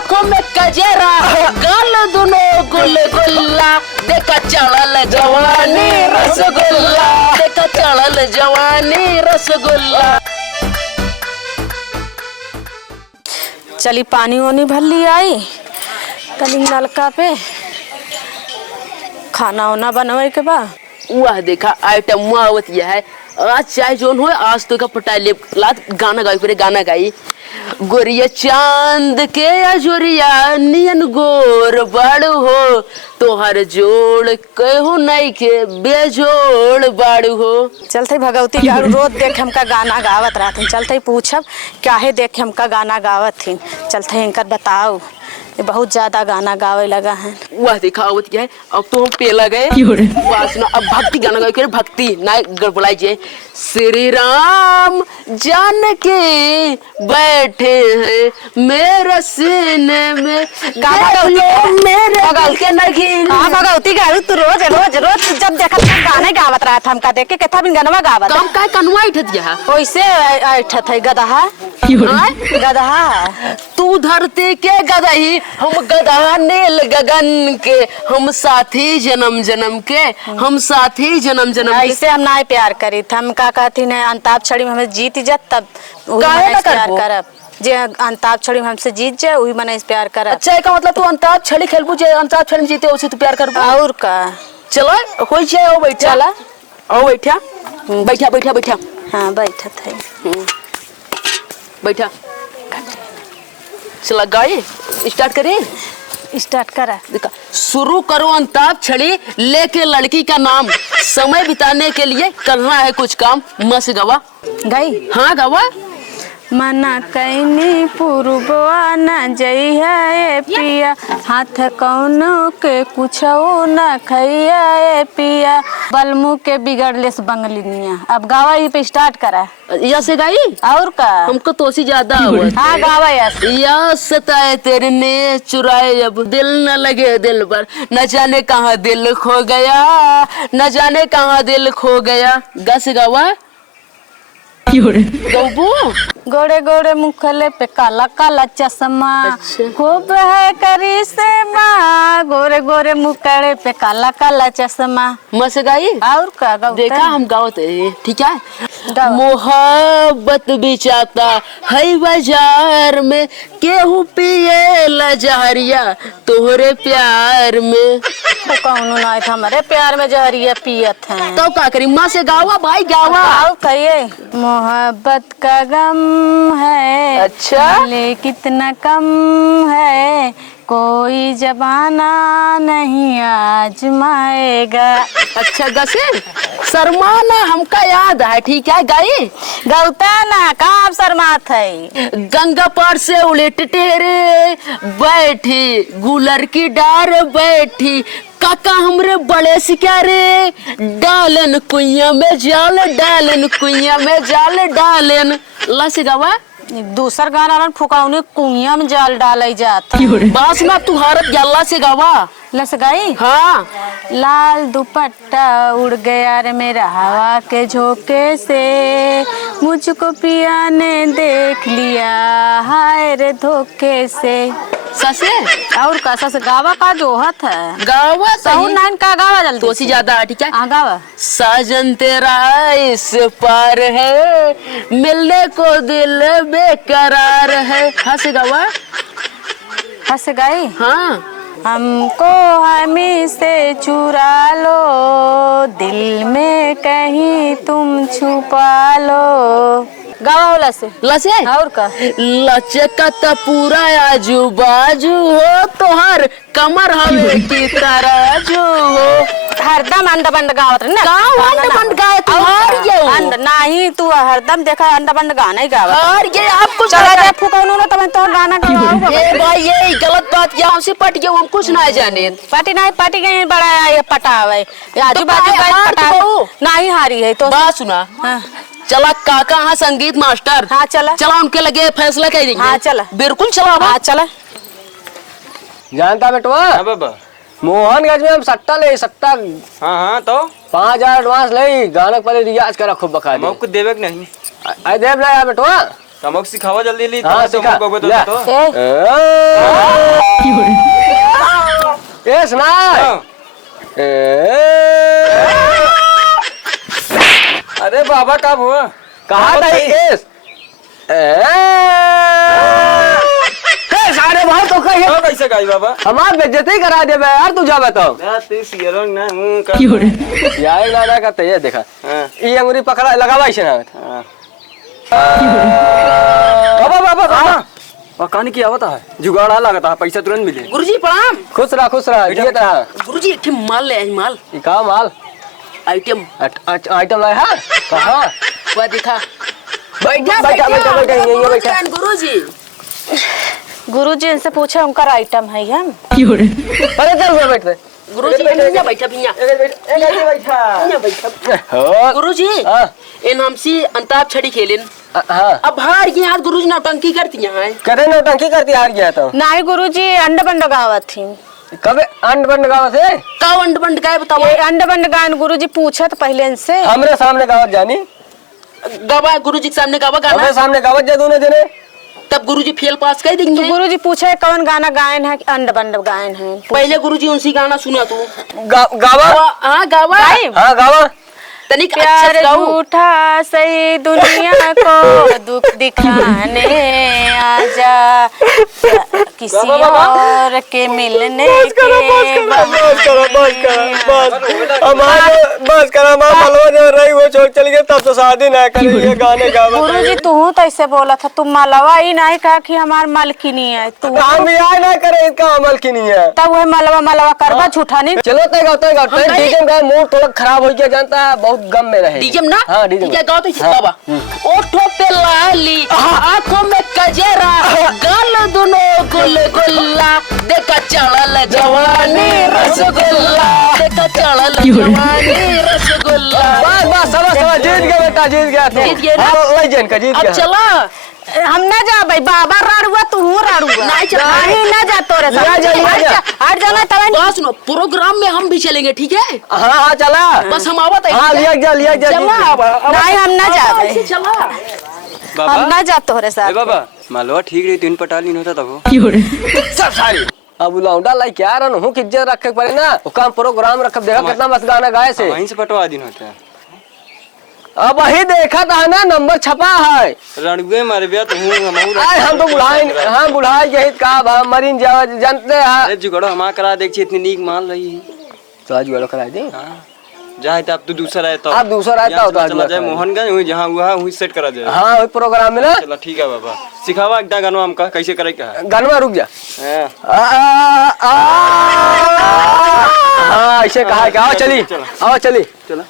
आंखों में कजरा, गाल दुनो गुलगुल्ला, देखा चढ़ल जवानी रसगुल्ला, देखा चढ़ल जवानी रसगुल्ला। चली पानी वानी भर ली आई तनी नलका पे खाना वाना बनवाए के बा। वह देखा आइटम आवत यह है आज चाहे जोन हो आज तो का पटाले लात गाना गाई करे गाना गाई गोरिया चांद के अजोरिया नियन गोर बाड़ू हो तोहर जोड़ कहो नहीं के बेजोड़ बाड़ू हो। चलते भगवती का रोज देख हमका गाना गावत रहथिन, चलते पूछब काहे देख हमका गाना गावत थी, चलते इनकर बताओ ये बहुत ज्यादा गाना गावे लगा है। वह दिखावत क्या है अब तो हम पेला गए वासना अब भक्ति गाना गाए करे भक्ति ना गड़बड़ाई जे श्री राम जान के बैठे हैं मेरे सीने में मेरे बगल के नगीन। हां भगवती गारू तू रोज रोज रोज जब देखत गाना गावत रहा था हमका देख के केथा बिन गाना गावत कम का कनवा उठत जा ओइसे उठत है गदहा गदहा तू धरती के गदही हम गदहा नील गगन के हम साथी जन्म जन्म के हम साथी जन्म जन्म के। ऐसे हम ना प्यार करी था हम का कहती ने अंताक्षरी में हमें जीत जात तब प्यार करब जे अंताक्षरी में हमसे जीत जाए वही मने इस प्यार करब। अच्छा का मतलब तू अंताक्षरी खेलबू जे अंताक्षरी में जीते उसे तू प्यार करबू और का चलो हो जाए ओ बैठा चला ओ बैठा बैठा बैठा बैठा हां बैठत है बैठा चला गाए स्टार्ट करें स्टार्ट करा देखा शुरू करो अंताक्षरी लेके लड़की का नाम समय बिताने के लिए करना है कुछ काम मस्त गवा गई हाँ गवा मना कैनी पुरबवा न जई है पिया हाथ कौनो के कुछो न खैया ए पिया बलमु के बिगड़ले से बंगलिनिया। अब गावा ही पे स्टार्ट करा से गाई और का हमको तो सी ज्यादा हाँ गावा या सताए तेरे ने चुराए अब दिल न लगे दिल पर न जाने कहाँ दिल खो गया न जाने कहाँ दिल खो गया गस गावा गोरे गोरे मुखले पे काला काला चश्मा खूब है करी से माँ गोरे गोरे मुखड़े पे काला काला चश्मा मस्त गाई और का देखा हम गावते ठीक है। मोहब्बत बिचाता है बाजार में केहू पिए लजहरिया तोहरे प्यार में कौनो ना हमारे प्यार में जहरिया पियत हैं तो का करी माँ से गावा भाई गावा आओ कहिए मोहब्बत का गम है अच्छा ले कितना कम है कोई जमाना नहीं आजमाएगा। अच्छा गसे शर्माना हमका याद है ठीक है गाई गौता ना कहाँ शर्मात है गंगा पार से उलट टेरे बैठी गुलर की डार बैठी काका हमरे बड़े सिक्यारे डालन कुइया में जाल डालन कुइया में जाल डालन ला सिगावा दूसर गाना फुकाउने कुइया में जाल डाले जाता बास में तू हरत गल्ला से गावा लस गई हाँ लाल दुपट्टा उड़ गया रे मेरा हवा के झोंके से मुझको पिया ने देख लिया हाय रे धोखे से ससे और का सस गावा का जोहत है गावा सही नाइन का गावा जल्दी तो सी ज्यादा ठीक है गावा साजन तेरा इस पार है मिलने को दिल बेकरार है हंस गावा हंस गई हाँ हमको हमी से चुरा लो दिल में कहीं तुम छुपा लो गावा लसे लसे और का लचकत पूरा आजू बाजू हो तोहर कमर हवे की तराजू हो हरदम अंड बंड गावत ना अंड बंड गाए तू और ये अंड नहीं तू हरदम देखा अंड बंड गाना ही गावत और ये आपको चला जा फुकाउनो ना तब तो गाना गाओ ए भाई ये गलत बात क्या हमसे पट गया हम कुछ ना जाने पार्टी नहीं पार्टी गई बड़ा ये पटावे आजू बाजू का पटा नहीं हारी है तो बात सुना चला काका हाँ संगीत मास्टर हाँ चला चला उनके लगे फैसला कर देंगे हाँ चला बिल्कुल चला हाँ चला जानता बेटवा बाबा मोहनगंज में हम सट्टा ले सट्टा हाँ हाँ तो 5000 एडवांस ले गाना पहले रियाज करा खूब बका दे मौके देवे के नहीं आई देव ले बेटवा तमक सिखावा जल्दी ली हाँ, सिखा। ले। तो ए सुना अरे बाबा कब हुआ कहा था एस सारे भाई तो कही कैसे गाई बाबा हमार बेइज्जती करा दे यार तू जा बताओ ना मुंह का यार लाना करते ये देखा हाँ। ये अंगुरी पकड़ा लगावा इसे ना हाँ। बाबा बाबा बाबा कहानी की आवता है जुगाड़ लगता है पैसा तुरंत मिले गुरुजी प्रणाम। खुश रहा ये तरह गुरुजी एक माल ले आई, माल ये का माल आइटम आइटम लाया है कहाँ वह दिखा। बैठा बैठा बैठा बैठा ये बैठा गुरुजी गुरुजी इनसे पूछे उनका आइटम है हम। अरे चल बैठते गुरुजी इन्हें बैठा पिया हो गुरुजी हाँ इन हमसी अंताप छड़ी खेलिन। हाँ अब हार गए आज गुरुजी नौटंकी करती हैं। करे नौटंकी करती हार गया तो नहीं गुरुजी अंड बंड गावत थी। कब अंड बंड गावत है का वंड बंड का है बताओ। ये अंड बंड गान गुरुजी पूछत पहले इनसे। हमरे सामने गावत जानी गवा गुरुजी के सामने गवा गाना हमरे सामने गावत जा दोनों जने तब गुरुजी फेल पास कर देंगे। गुरुजी पूछे कौन गाना गायन है कि अंड बंड गायन है। पहले गुरुजी उनसी गाना सुना तू। गावा हाँ गावा हाँ गावा तनिक प्यार अच्छा गाओ। झूठा सही दुनिया को दुख दिखाने आजा किसी और के मिलने के बस करा मां मलवा जब रही वो छोड़ चली गई तब तो शादी ना करी ये गाने गावा गुरुजी तू तो ऐसे बोला था तुम मलवा ही नहीं कहा कि हमार मालकिनी है तू हम यार ना करे इसका अमल की नहीं है तब वह मलवा मलवा करवा झूठा नहीं। चलो तय गाओ डीजे का मूड थोड़ा खराब हो गया जानता है बहुत गम में रहे डीजम ना हाँ डीजे ठीक है गाओ तो इसे बाबा। ओठों पे लाली आंखों में कजरा गाल दोनों गुल गुल्ला देखा चढ़ल जवानी रसगुल्ला देखा चढ़ल जवानी रसगुल्ला। बस बस समझ जीत गया बेटा जीत गया जीत गया ना? हाँ ले का जीत अब गया चला हम ना जा भाई बाबा राड़ुआ तू राड़ुआ नहीं जा। नहीं ना जा तोरे साथ जा, जा। हट जाना तब बस सुनो प्रोग्राम में हम भी चलेंगे ठीक है। हाँ हाँ चला बस हम आवत है हाँ लिया जा चला नहीं हम ना जा भाई ऐसे चला हम ना जा तोरे साथ। बाबा मालवा ठीक रही तीन पटाली होता तब सब सारी अब लौंडा लाई क्या रन हूँ कि इज्जत रखे पड़े ना वो काम प्रोग्राम रख देखा कितना मस्त गाना गाए से वहीं से पटवा दिन होता है अब वही देखा था ना नंबर छपा है रणुए मारे बिया तो आए हम तो बुढ़ाई यही का मरीन जानते हैं अरे जुगाड़ो हमारा करा देख इतनी नीक मान रही है तो आज वाला कराई दी जाए तो अब तो दूसरा है तो आप दूसरा रहता हो तो आज चला जाए मोहनगंज वहीं जहाँ हुआ वहीं सेट करा जाए। हाँ वही प्रोग्राम में ना चला ठीक है बाबा सिखावा एकटा गाना हमका कैसे करे का है गानवा रुक जा हाँ। हाँ ऐसे कहा आओ चली चला। चली चला